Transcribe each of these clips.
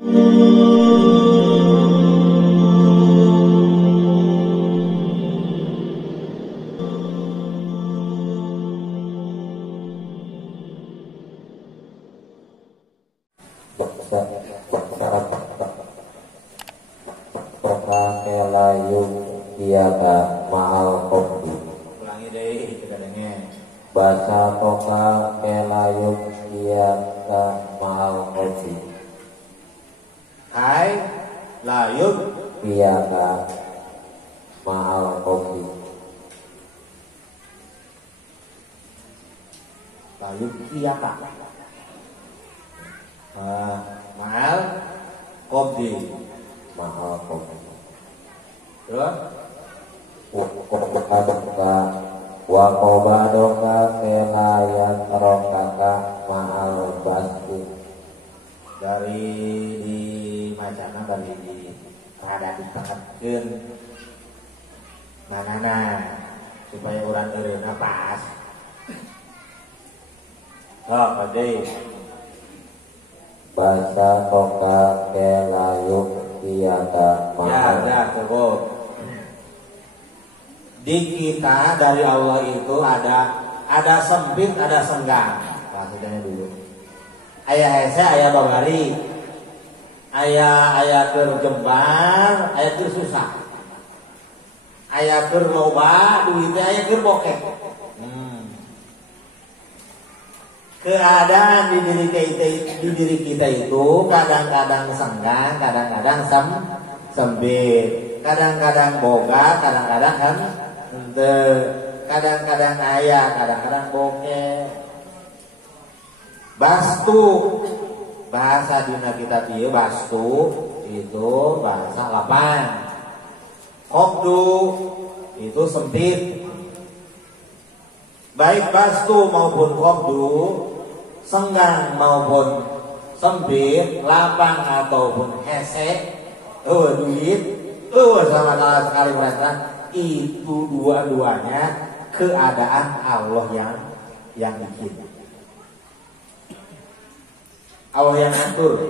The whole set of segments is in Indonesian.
Layung tiada mahal kopi. Ulangi deh, kadangnya. Basa toka kelayung tiada mahal kopi. Hai layung Tiada mahal kopi. layung kiaka. Mahal kopi. Mahal kopi. Terus Wakobadoka kelayan rokaka mahal basti. dari di macana dari di rada ditekankeun manana supaya urang eureuna pas. Pade Basa toka kelayung tiada mahal. ya cukup. Di kita dari Allah itu ada sempit, ada senggang. Maksudnya dulu. Ayah hese, ayah babari, ayah keur jembar, ayah keur susah, ayah keur loba duitnya, ayah keur bokeh. Keadaan di diri kita itu kadang-kadang senggang, kadang-kadang sempit, kadang-kadang boga, kadang-kadang kadang-kadang ayah, kadang-kadang bokeh. Bastu bahasa dina kita dia bastu itu bahasa lapang. Kopdu itu sempit. Baik bastu maupun kopdu, senggang maupun sempit, lapang ataupun hese, duit, sama sekali mereka itu dua-duanya keadaan Allah yang bikin. Allah yang atur,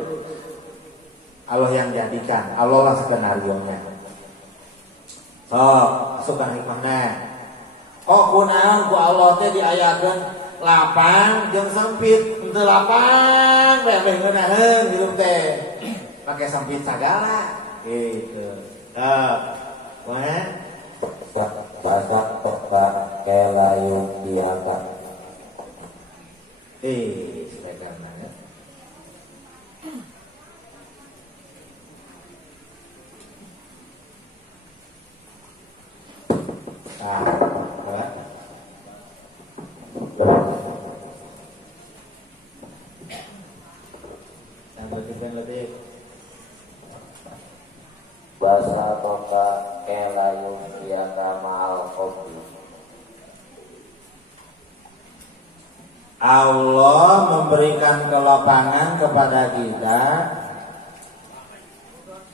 Allah yang jadikan, Allah lah skenario-nya. So, masukkan hikmahnya. Oh kunaon ku Allah teh diayakeun lapang jeung sempit, henteu lapang bae ngeunaheun hirup teh. Pakai sempit sagala gitu. Basa toka kelayung tiada. Silakan ya. Basa toka kelayung tiada mahal kopi. Allah memberikan kelapangan kepada kita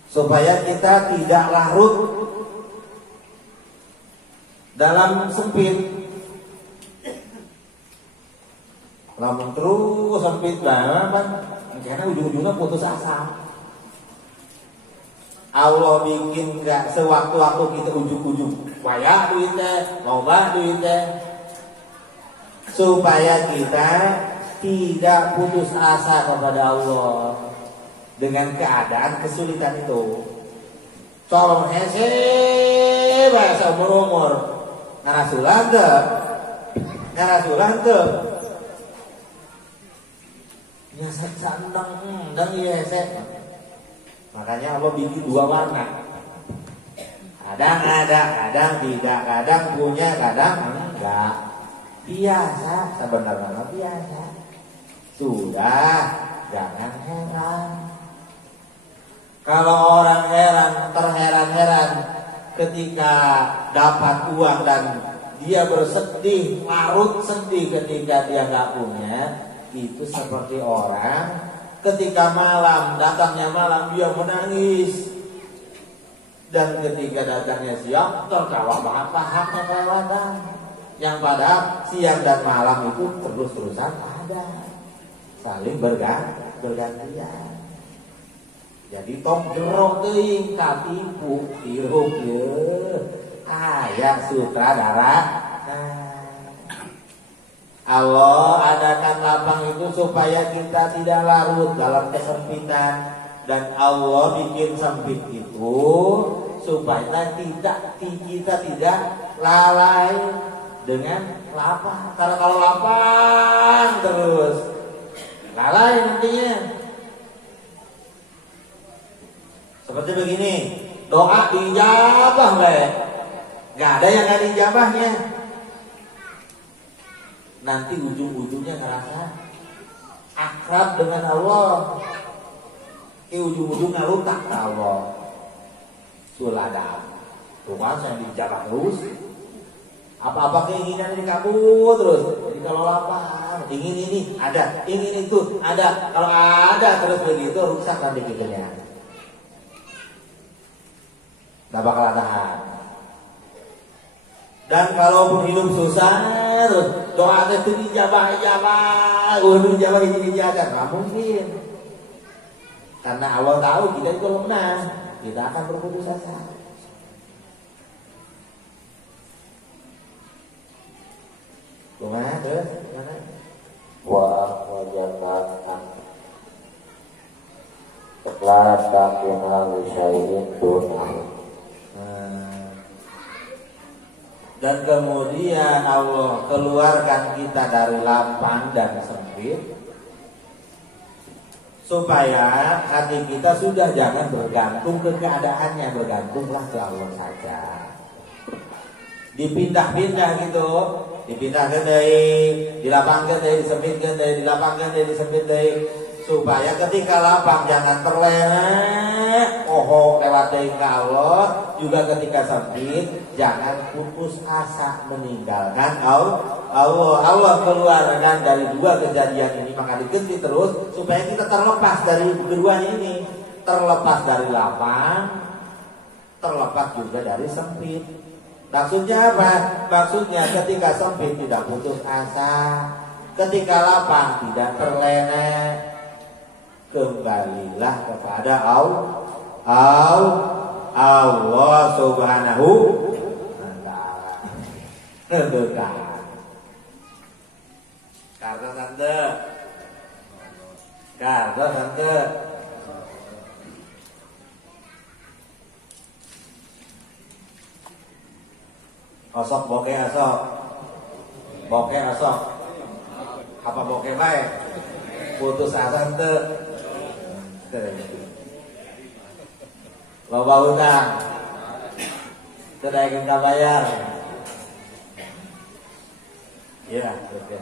supaya kita tidak larut dalam sempit. Lamun terus sempit banget, karena ujung-ujungnya putus asa. Allah bikin gak sewaktu-waktu kita ujung-ujung waya duitnya, loba duitnya, supaya kita tidak putus asa kepada Allah dengan keadaan kesulitan itu. Tolong hese bahasa umur narasulan tuh nyasar sandang dan iya hese. Makanya Allah bikin dua warna. Kadang ada, kadang tidak, kadang punya, kadang enggak. Biasa, sebenarnya biasa. Sudah, jangan heran. Kalau orang terheran-heran ketika dapat uang dan dia bersedih, larut sedih ketika dia nggak punya, itu seperti orang ketika datangnya malam dia menangis, dan ketika datangnya siang tertawa bahak-bahak yang kelewatan. Yang padahal siang dan malam itu terus-terusan ada, saling bergantian. Jadi tong jero teuing katipu hirup ye. Aya sutradara. Allah adakan lapang itu supaya kita tidak larut dalam kesempitan, dan Allah bikin sempit itu supaya kita tidak lalai dengan lapang. Karena kalau lapang terus lalai nantinya. Seperti begini, doa dijabah baik, nggak ada yang nggak dijabahnya. Nanti ujung-ujungnya ngerasa akrab dengan Allah, ujung-ujungnya lutak ke Allah. Suladam, Tuhan yang dijabah terus. Apa-apa keinginan dikabul terus. Jadi kalau lapar, ingin ini ada, ingin itu ada. Kalau ada terus begitu rusak nanti pikirnya. Nggak bakal tahan. Dan kalau hidup susah terus doa itu dijabah, ini dijabah, nggak mungkin. Karena Allah tahu kita itu lemah, kita akan berputus asa. Gimana terus? Gimana? Wa wajanatan la takuna li syai'in dunahu. Dan kemudian Allah keluarkan kita dari lapang dan sempit supaya hati kita sudah jangan bergantung ke keadaannya, bergantunglah ke Allah saja. Dipindah-pindah gitu, dipindahkan dari dilapangkan dari disempitkan dari dilapangkan dari disempit dari, supaya ketika lapang jangan terlena lewat dari ke Allah, juga ketika sempit jangan putus asa meninggalkan Allah keluarkan dari dua kejadian ini, maka diganti terus supaya kita terlepas dari keduanya ini, terlepas dari lapang, terlepas juga dari sempit. Maksudnya apa? Maksudnya ketika sempit tidak putus asa, ketika lapang tidak terlena, kembalilah kepada Allah Subhanahu wa ta'ala. Karena tante osok bokeh asok apa bokeh baik putus asa tante loba utang kedaikan kabayar ya betul.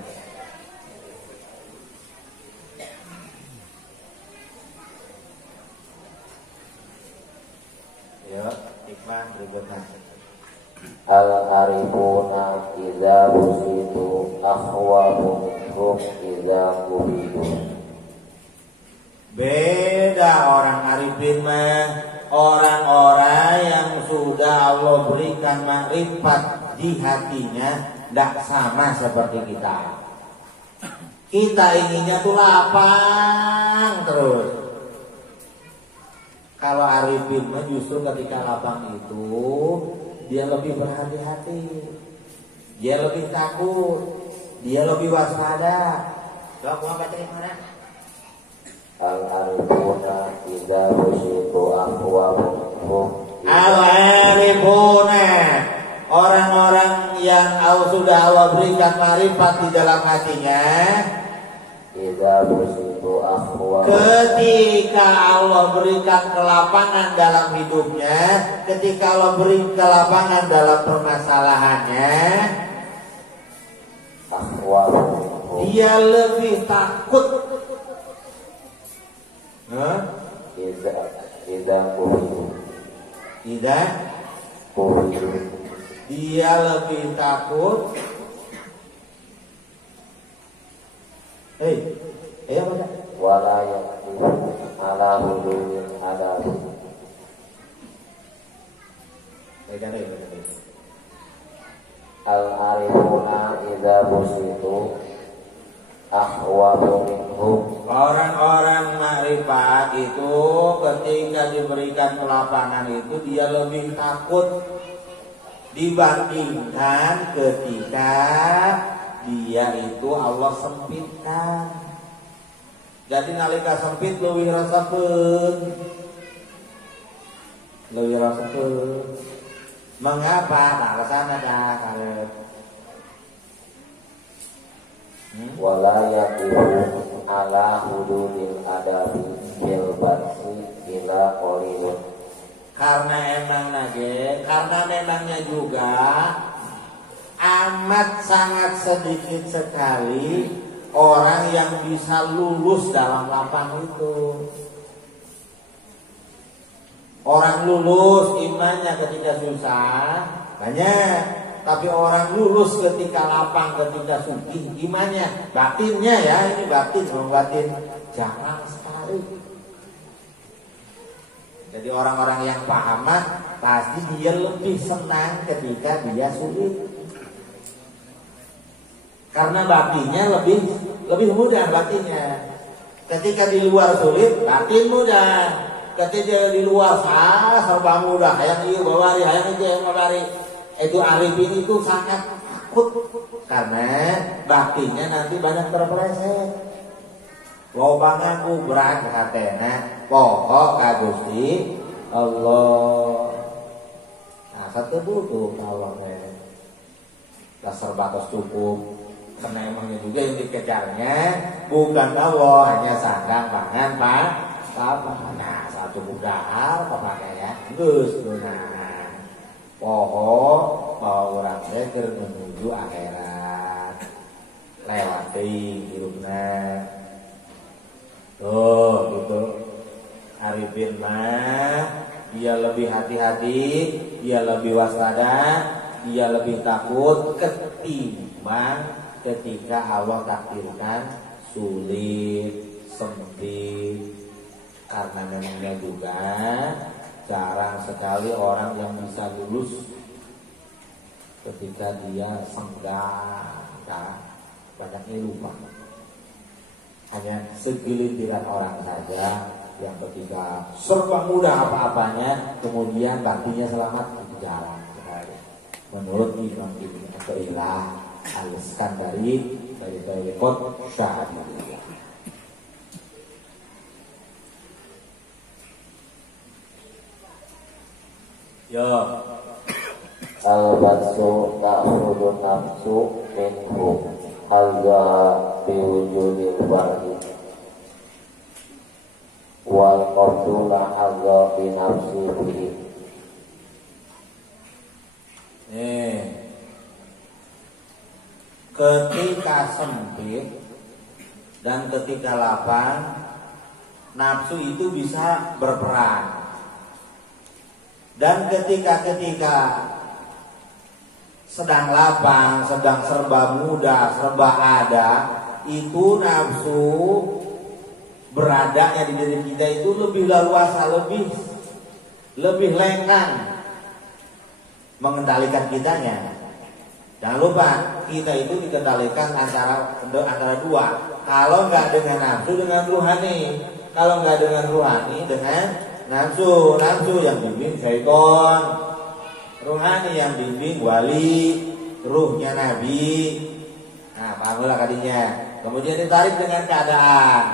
Ya hikmah berikutnya Al-arifuna idza busitu akhwafu minhum idza kubidu. Beda orang arifin mah, orang-orang yang sudah Allah berikan makrifat di hatinya, tidak sama seperti kita. Kita inginnya tuh lapang terus. Kalau arifin mah justru ketika lapang itu dia lebih berhati-hati, dia lebih takut, dia lebih waspada. Coba mau baca yang mana? Al-arifuna idza busitu akhwafu minhum. Al-arifuna, orang-orang yang sudah Allah berikan marifat di dalam hatinya, idza busitu akhwafu, ketika Allah berikan kelapangan dalam hidupnya, ketika Allah beri kelapangan dalam permasalahannya, akhwafu minhum, dia lebih takut. idza kubidu, dia lebih takut. Apa? wala yaqifu ala hududin adabi. Al-arifuna idza busitu akhwafu minhum. Orang-orang makrifat itu ketika diberikan kelapangan itu dia lebih takut dibandingkan ketika dia itu Allah sempitkan. Jadi nalika sempit leuwih rasakeun. Mengapa? Nah, kesana dah karep. Wala yaqifu ala hududil adabi bil barsi ila qalilun. Karena memangnya juga amat sangat sedikit sekali orang yang bisa lulus dalam lapang itu. Orang lulus imannya ketika susah banyak, tapi orang lulus ketika lapang, ketika sugih imannya, batinnya ya, ini batin, orang batin jarang sekali. Jadi orang-orang yang paham pasti dia lebih senang ketika dia sulit. Karena batinnya lebih mudah batinnya. Ketika di luar sulit, batin mudah. Ketika di luar serba mudah. Hayang ieu bawari, hayang itu yang bawari. Itu arifin itu sangat takut karena batinnya nanti banyak terpeleset. Lobangan berat hatena pokok ka Gusti Allah. Nah, satu butuh Allah dasar batas cukup. Karena emangnya juga yang dikejarnya bukan Allah, hanya sandang pangan pak apa. Nah, satu budahar pakai ya. Geus nah. Pokok bawa orang keur menuju akhirat. Lewat deui hirupna. Tuh gitu. Arifin mah dia lebih hati-hati, dia lebih waspada, dia lebih takut ketimbang ketika Allah takdirkan sulit, sempit. Karena memangnya juga jarang sekali orang yang bisa lulus ketika dia senggang, banyaknya lupa. Hanya segelintiran orang saja yang ketika serba mudah apa-apanya kemudian batinnya selamat, itu jarang sekali. Menurut Imam Ibnu Athaillah Al-Iskandari dari Tariqat Syadziliyah. Yo. Al-basu ta'khudun nafsu minhu hadza biwujudil bardi wal qabdu la hadza bi nafsi bihi. Ketika sempit dan ketika lapang, nafsu itu bisa berperan. Dan ketika sedang lapang, sedang serba mudah, serba ada, itu nafsu beradanya di diri kita itu lebih leluasa, lebih lengkang mengendalikan kitanya. Jangan lupa kita itu dikendalikan antara dua. Kalau nggak dengan nafsu, dengan ruhani. Kalau nggak dengan ruhani, dengan nafsu yang bimbing syaitan, ruhani yang bimbing wali, ruhnya nabi. Nah, pahamlah kadinya. Kemudian ditarik dengan keadaan.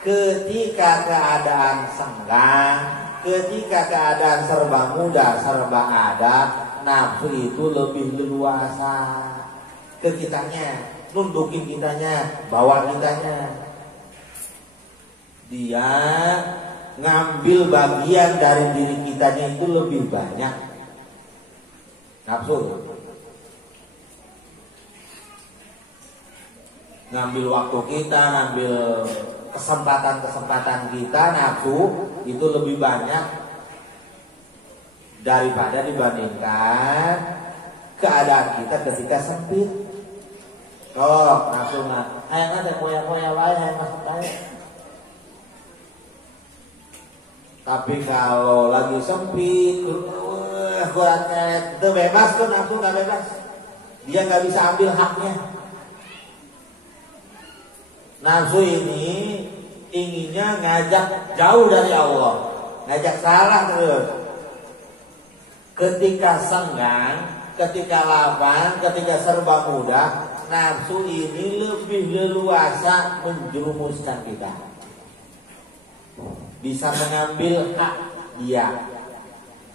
Ketika keadaan senggang, ketika keadaan serba mudah, serba ada, nafsu itu lebih leluasa ke kitanya, nundukin kitanya, bawa kitanya. Dia ngambil bagian dari diri kitanya itu lebih banyak. Nafsu ngambil waktu kita, ngambil kesempatan kita. Nafsu itu lebih banyak daripada dibandingkan keadaan kita ketika sempit. Oh, nafsu mah hayang ada poya-poya wae, hayang masuk aja. Tapi kalau lagi sempit, kuatnya itu bebas tuh, nafsu nggak bebas. Dia nggak bisa ambil haknya. Nafsu ini inginnya ngajak jauh dari Allah, ngajak salah terus. Ketika senggang, ketika lapang, ketika serba mudah, nafsu ini lebih leluasa menjerumuskan kita. Bisa mengambil hak dia.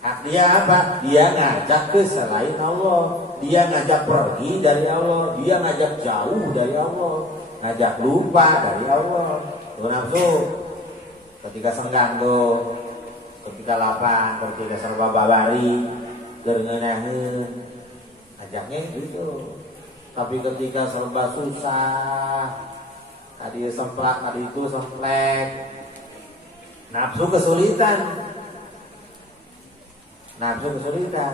Hak dia apa? Dia ngajak ke selain Allah. Dia ngajak pergi dari Allah. Dia ngajak jauh dari Allah. Ngajak lupa dari Allah. Tuh nafsu. Ketika senggang tuh, ketika lapang, ketika serba babari, gerengenaheun, ngajaknya gitu. Tapi ketika serba susah, tadi semplak, tadi itu semplek, nafsu kesulitan. Nafsu kesulitan.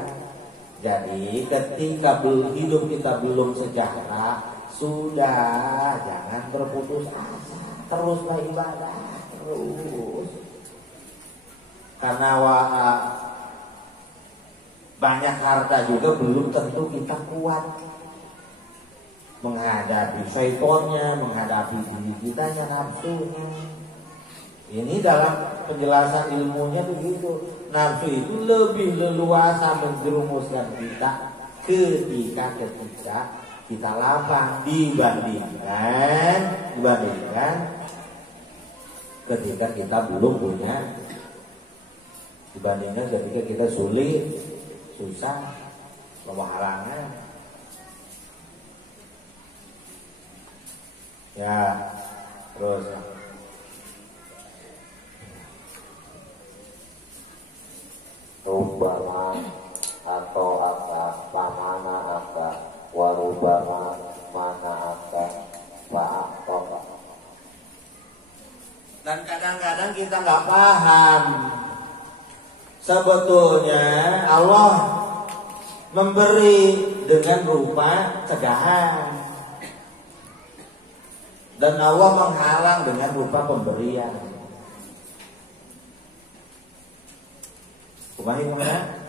Jadi ketika hidup kita belum sejahtera, sudah jangan berputus asa, teruslah ibadah terus. Karena banyak harta juga belum tentu kita kuat menghadapi syaitonnya, menghadapi diri kitanya, nafsunya. Ini dalam penjelasan ilmunya begitu. Nafsu itu lebih leluasa menjerumuskan kita ketika kita lapang dibandingkan ketika kita belum punya, dibandingkan ketika kita sulit, susah, bawa halangan. Ya, terus rubama atau aka pamana aka warubama mana aka fa'atoka. Dan kadang-kadang kita nggak paham sebetulnya Allah memberi dengan rupa cegahan dan Allah menghalang dengan rupa pemberian. Kumaha mana?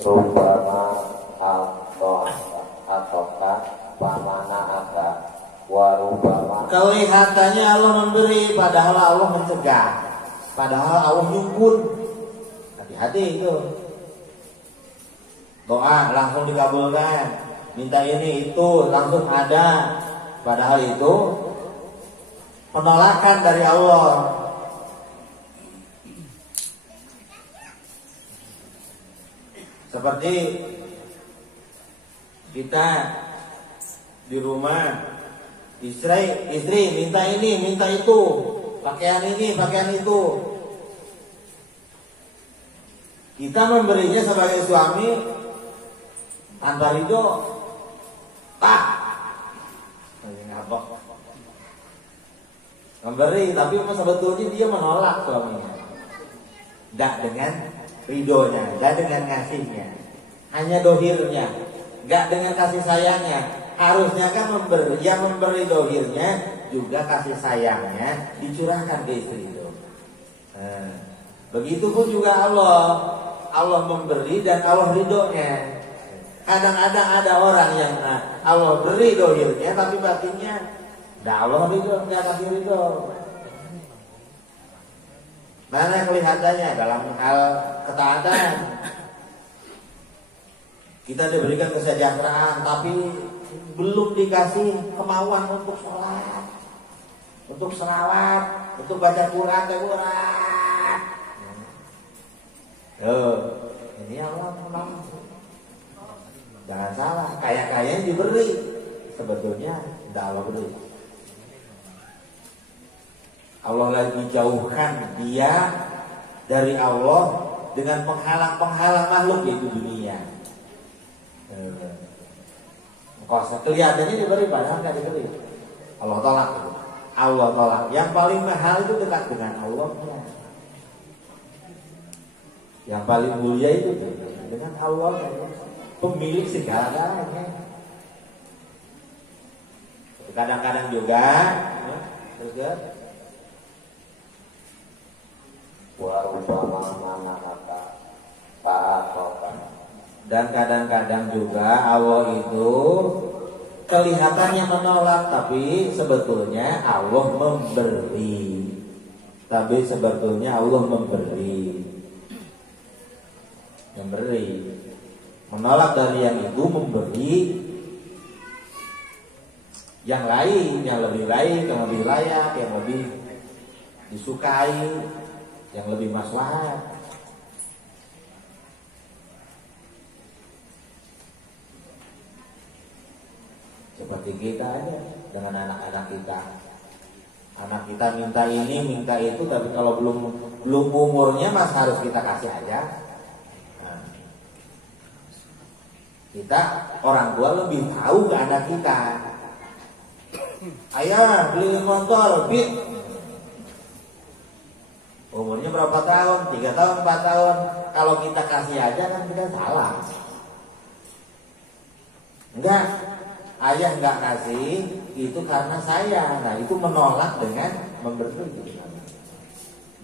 Rubama atauka pamana aka warubama. Kelihatannya Allah memberi, padahal Allah mencegah, padahal Allah nyumpun. Hati-hati itu. Doa langsung dikabulkan, minta ini itu langsung ada, padahal itu penolakan dari Allah. Seperti kita di rumah, istri minta ini, minta itu, pakaian ini, pakaian itu. Kita memberinya sebagai suami tanpa ridho, ngabok. Memberi, tapi sebetulnya dia menolak suaminya. Tidak dengan ridhonya, tidak dengan ngasihnya, hanya dohirnya, tidak dengan kasih sayangnya. Harusnya kan yang memberi dohirnya juga kasih sayangnya dicurahkan ke istri itu. Begitupun juga Allah memberi dan Allah ridhonya. Kadang-kadang ada orang yang Allah beri dohirnya tapi batinnya tidak Allah ridho, tidak kasih ridho. Mana kelihatannya dalam hal ketaatan. Kita diberikan kesejahteraan tapi belum dikasih kemauan untuk sholat, untuk selawat, untuk baca Quran. Ini Allah memang. Jangan salah, kaya-kaya yang diberi sebetulnya tidak Allah beri. Allah lagi jauhkan dia dari Allah dengan penghalang-penghalang makhluk yaitu dunia. Kalau kelihatannya diberi padahal nggak diberi. Allah tolak. Allah tolak. Yang paling mahal itu dekat dengan Allahnya. Yang paling mulia itu dengan Allah, pemilik segala-galanya. Kadang-kadang juga dan kadang-kadang juga Allah itu kelihatannya menolak tapi sebetulnya Allah memberi. tapi sebetulnya Allah memberi. Menolak dari yang itu, memberi yang lain, yang lebih baik, yang lebih layak, yang lebih disukai, yang lebih maslahat. Seperti kita aja dengan anak-anak kita. Anak kita minta ini, minta itu, tapi kalau belum umurnya mas harus kita kasih aja. Nah, kita orang tua lebih tahu ke anak kita. Ayah beli motor, Bit. Umurnya berapa tahun? 3 tahun, 4 tahun. Kalau kita kasih aja kan kita salah. Enggak. Ayah nggak kasih itu karena saya. Nah itu menolak dengan memberi.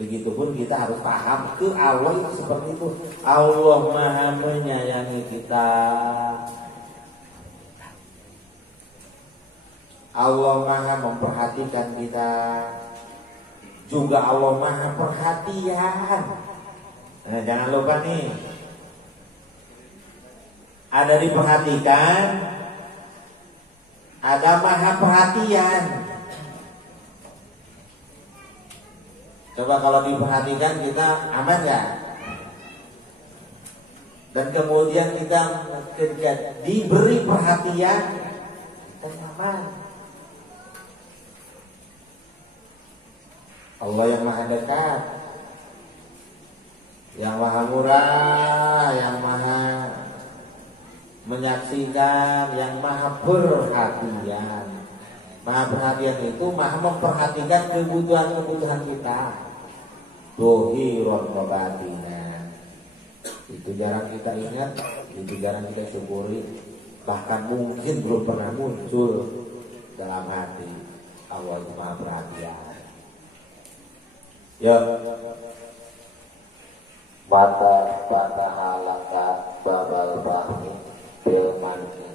Begitupun kita harus paham ke Allah itu seperti itu. Allah Maha menyayangi kita. Allah Maha memperhatikan kita. Juga Allah Maha perhatian. Nah, jangan lupa nih. Ada diperhatikan, ada Maha perhatian. Coba kalau diperhatikan kita aman ya? Dan kemudian kita ketika diberi perhatian, kita aman. Allah yang Maha dekat, yang Maha murah, yang Maha menyaksikan, yang Maha perhatian. Maha perhatian itu Maha memperhatikan kebutuhan-kebutuhan kita. Dohiron wabatinan. Itu jarang kita ingat, itu jarang kita syukuri. Bahkan mungkin belum pernah muncul dalam hati. Allah itu Maha perhatian. Ya. Bata halaka babal bahmi bil manki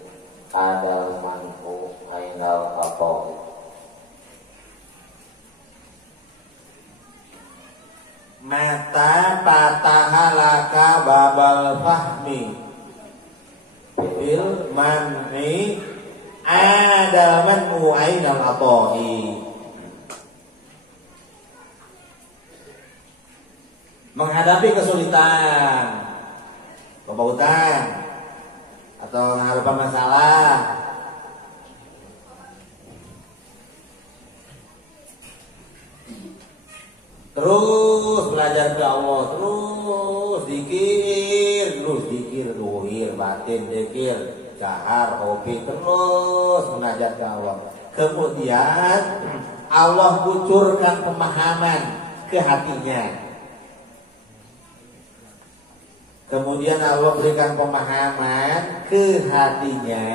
adal manku ainal atau. Mata patahalaka babal fahmi bil manni adal manku ainal atoi. Menghadapi kesulitan, kebautan, atau menghadapi masalah, terus belajar ke Allah, terus zikir, dohir, batin, zikir, jahar, hobi, terus munajat ke Allah. Kemudian Allah kucurkan pemahaman ke hatinya. Kemudian Allah berikan pemahaman ke hatinya.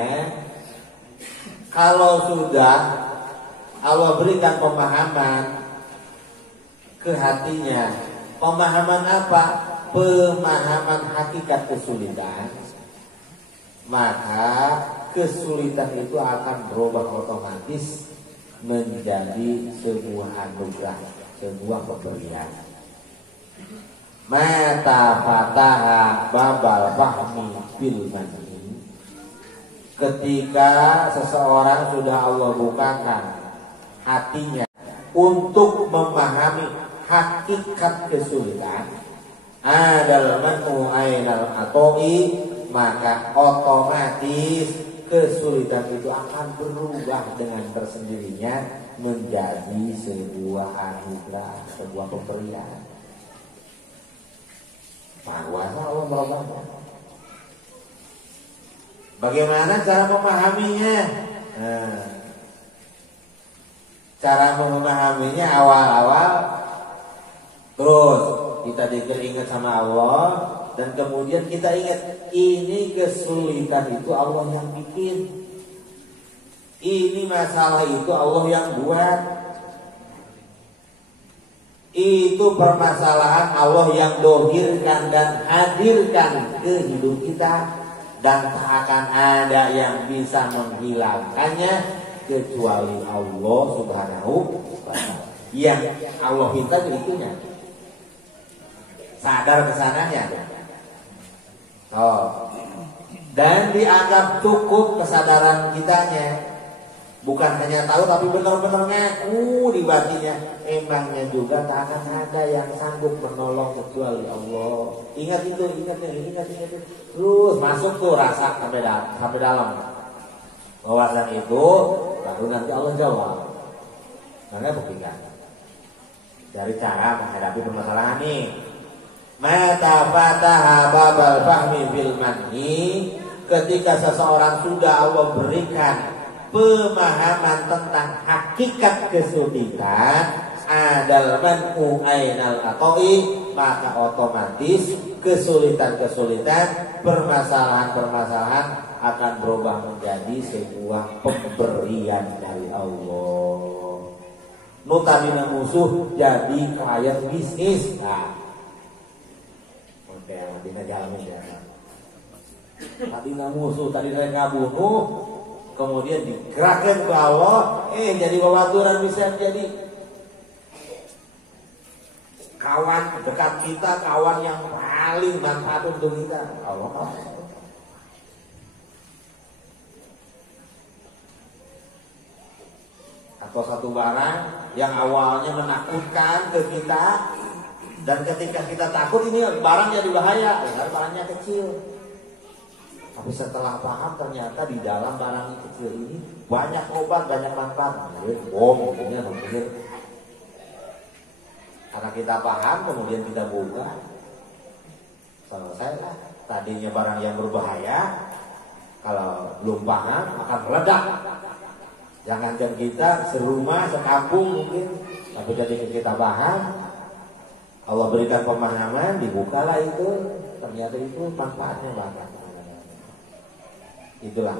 Kalau sudah Allah berikan pemahaman ke hatinya, pemahaman apa? Pemahaman hakikat kesulitan. Maka kesulitan itu akan berubah otomatis menjadi sebuah anugerah, sebuah pemberian. Mata fataha babal fahmi bil manhi. Ketika seseorang sudah Allah bukakan hatinya untuk memahami hakikat kesulitan, adal manu ainal atoi, maka otomatis kesulitan itu akan berubah dengan tersendirinya menjadi sebuah anugerah, sebuah pemberian. Kuasa Allah merubahnya. Bagaimana cara memahaminya? Nah, cara memahaminya awal-awal terus kita ingat sama Allah, dan kemudian kita ingat ini kesulitan itu Allah yang bikin, ini masalah itu Allah yang buat, itu permasalahan Allah yang dohirkan dan hadirkan ke hidup kita, dan tak akan ada yang bisa menghilangkannya kecuali Allah Subhanahu wa ta'ala. Yang Allah minta itu itunya. Sadar kesananya. Oh. Dan dianggap cukup kesadaran kitanya. Bukan hanya tahu tapi benar-benar ngaku di batinnya. Emangnya juga tak akan ada yang sanggup menolong kecuali Allah. Ingat itu. Terus masuk tuh rasa sampai dalam. Wawasan itu baru nanti Allah jawab. Karena buktikan. Dari cara menghadapi permasalahan ini. Mata fataha babal fahmi bil manhi. Ketika seseorang sudah Allah berikan pemahaman tentang hakikat kesulitan, adal man'u ainal atoi, maka otomatis kesulitan-kesulitan, permasalahan-permasalahan akan berubah menjadi sebuah pemberian dari Allah. Notabene musuh jadi klien bisnis. Nah, oke, Madinah jalan ya. Tadinya musuh, tadi mereka bunuh, kemudian digerakkan ke Allah, jadi babaturan bisa jadi kawan dekat kita, kawan yang paling manfaat untuk kita. Allah. Atau satu barang yang awalnya menakutkan ke kita, dan ketika kita takut ini barang jadi bahaya, barangnya kecil. Tapi setelah paham ternyata di dalam barang kecil ini banyak obat, banyak manfaat. Bom, mungkin. Karena kita paham, kemudian kita buka, selesai lah. Tadinya barang yang berbahaya, kalau belum paham akan meledak. Jangankan kita serumah, sekampung mungkin, tapi ketika kita paham, Allah berikan pemahaman, dibukalah itu, ternyata itu manfaatnya banyak. Itulah